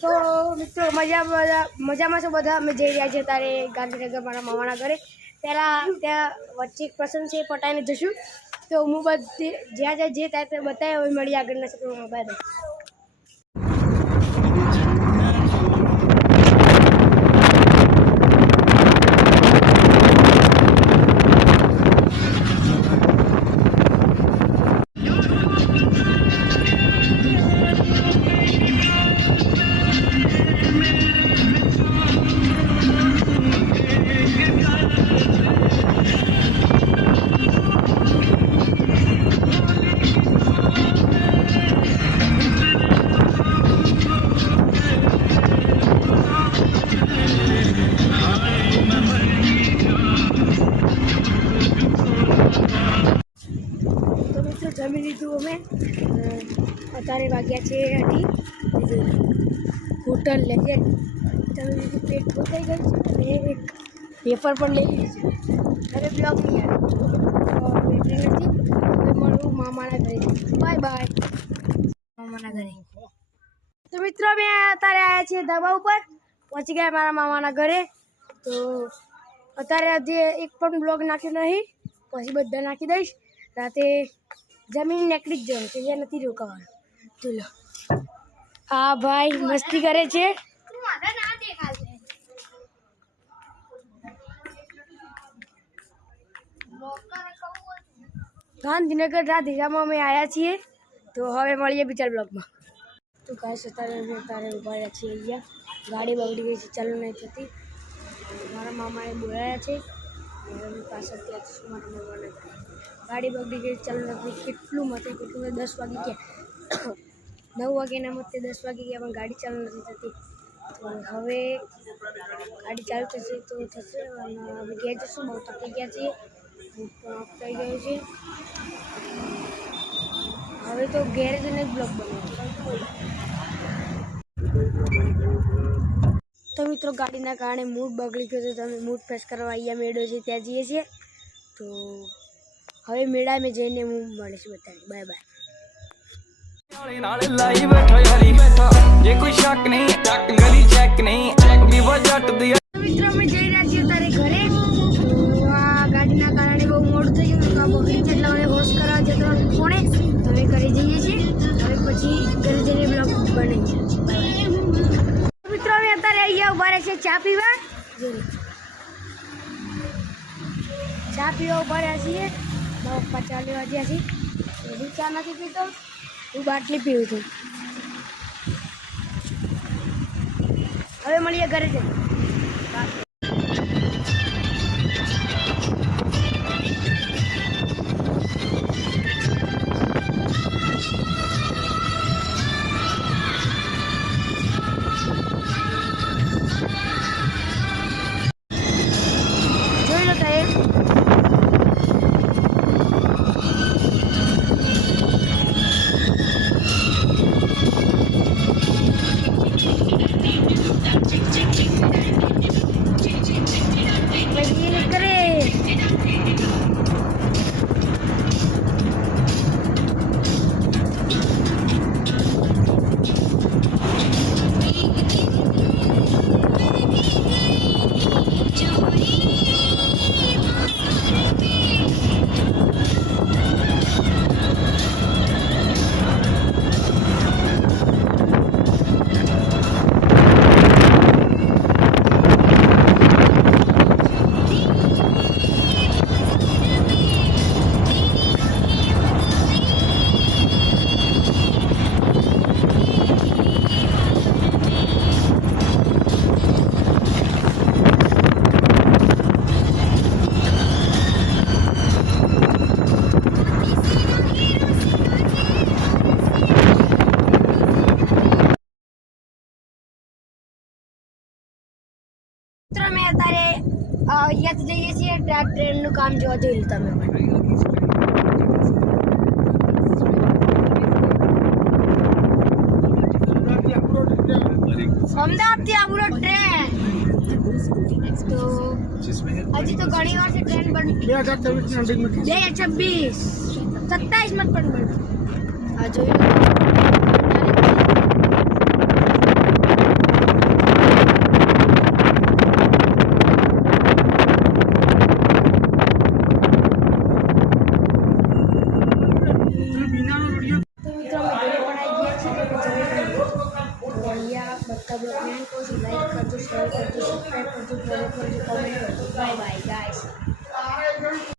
તો મિત્રો મજામાં છો બધા? અમે જઈ રહ્યા છીએ તારે ગાંધીનગર મારા મામાના ઘરે. પહેલાં ત્યાં વચ્ચે એક પ્રસંગ છે, પટાઈને જશું. તો હું બધી જ્યાં જે ત્યાં બતાવે હવે મળી આગળના સત્રમાં. બાય. જમી લીધું અમે. અત્યારે વાગ્યા છે 8. હોટલ લેજેન્ડ જમી લીધું, પેટ ભરાઈ ગયું છે અને એક પેપર પણ લઈ લીધું છે. હવે બ્લોગ નહીં આવે એટલે નથી. હવે મળું મામાના ઘરે. Bye bye. મામાના ઘરે તો મિત્રો અમે અત્યારે આવ્યા છીએ ધાબા ઉપર, પહોંચી ગયા મારા મામાના ઘરે. તો અત્યારે હજી એક પણ બ્લોગ નાખ્યો નહીં, પછી બધા નાખી દઈશ. રાતે જમીન નીકળી જ જવાનું છે, જ્યાં નથી રોકાવાનું. ચલો, હા ભાઈ મસ્તી કરે છે. ગાંધીનગર રાધેજામાં અમે આવ્યા છીએ. તો હવે મળીએ બીજા બ્લોગમાં. તો કાંઈ અત્યારે ઉભા રહ્યા છીએ અહીંયા. ગાડી બગડી ગઈ છે, ચાલુ નહીં થતી. મારા મામાએ બોલાયા છે પાછળ ત્યાં મારા મામાને ગાડી બગડી ગઈ, ચાલુ નથી. કેટલું મતે 10 વાગી ગયા. 9 વાગ્યાના મતે 10 વાગી ગયા, પણ ગાડી ચાલુ નથી થતી. તો હવે ગાડી ચાલુ થશે તો થશે. અને હવે ઘેર જશું, બહુ થકી ગયા છીએ, ઓફ થઈ ગયું છે. હવે તો ઘેર જઈને જ બ્લોગ બનાવવાનો. તો મિત્રો ગાડીના કારણે મૂડ બગડી ગયો છે, તો અમે મૂડ ફ્રેશ કરવા અહીંયા મેળો છે ત્યાં જઈએ છીએ. તો હવે મેળા મેં જઈને હું મળીશું બધાને. Bye bye. મિત્રો અમે જઈ રહ્યા છીએ તારે ઘરે. તો આ ગાડીના કારણે બહુ મોડું થઈ ગયું, તો આ બગડી છે એટલે મને હોશ કરવા જતો કોણે. તો અમે ઘરે જઈએ છીએ. હવે પછી ઘરે જઈને બ્લોગ બને છે. મિત્રો અમે અત્યારે અહીંયા ઉભા રહે છે ચા પીવા. ચા પીવા ઉભા રહ્યા છીએ. મારા પપ્પા ચા લેવા ગયા છે. હું ચા નથી પીતો, હું બાટલી પીવું છું. હવે મળીએ ઘરે જઈને. જોઈ લો સાહેબ. અમે અત્યારે અહીંયાથી જઈએ છીએ ટ્રેનનું કામ જોવા. જોઈ લો તમે. અમદાવાદથી આપણો ટ્રેન. તો હજી તો ઘણી વાર છે ટ્રેન બંધ. 2026 27 પણ બંધ. આ જોઈ લો. તો બ્લોગને એન્ડ કહું છું. લાઈક કરજો, શેર કરજો, સબસ્ક્રાઈબ કરજો, ફોલો કરજો, કોમેન્ટ કરજો. Bye bye guys.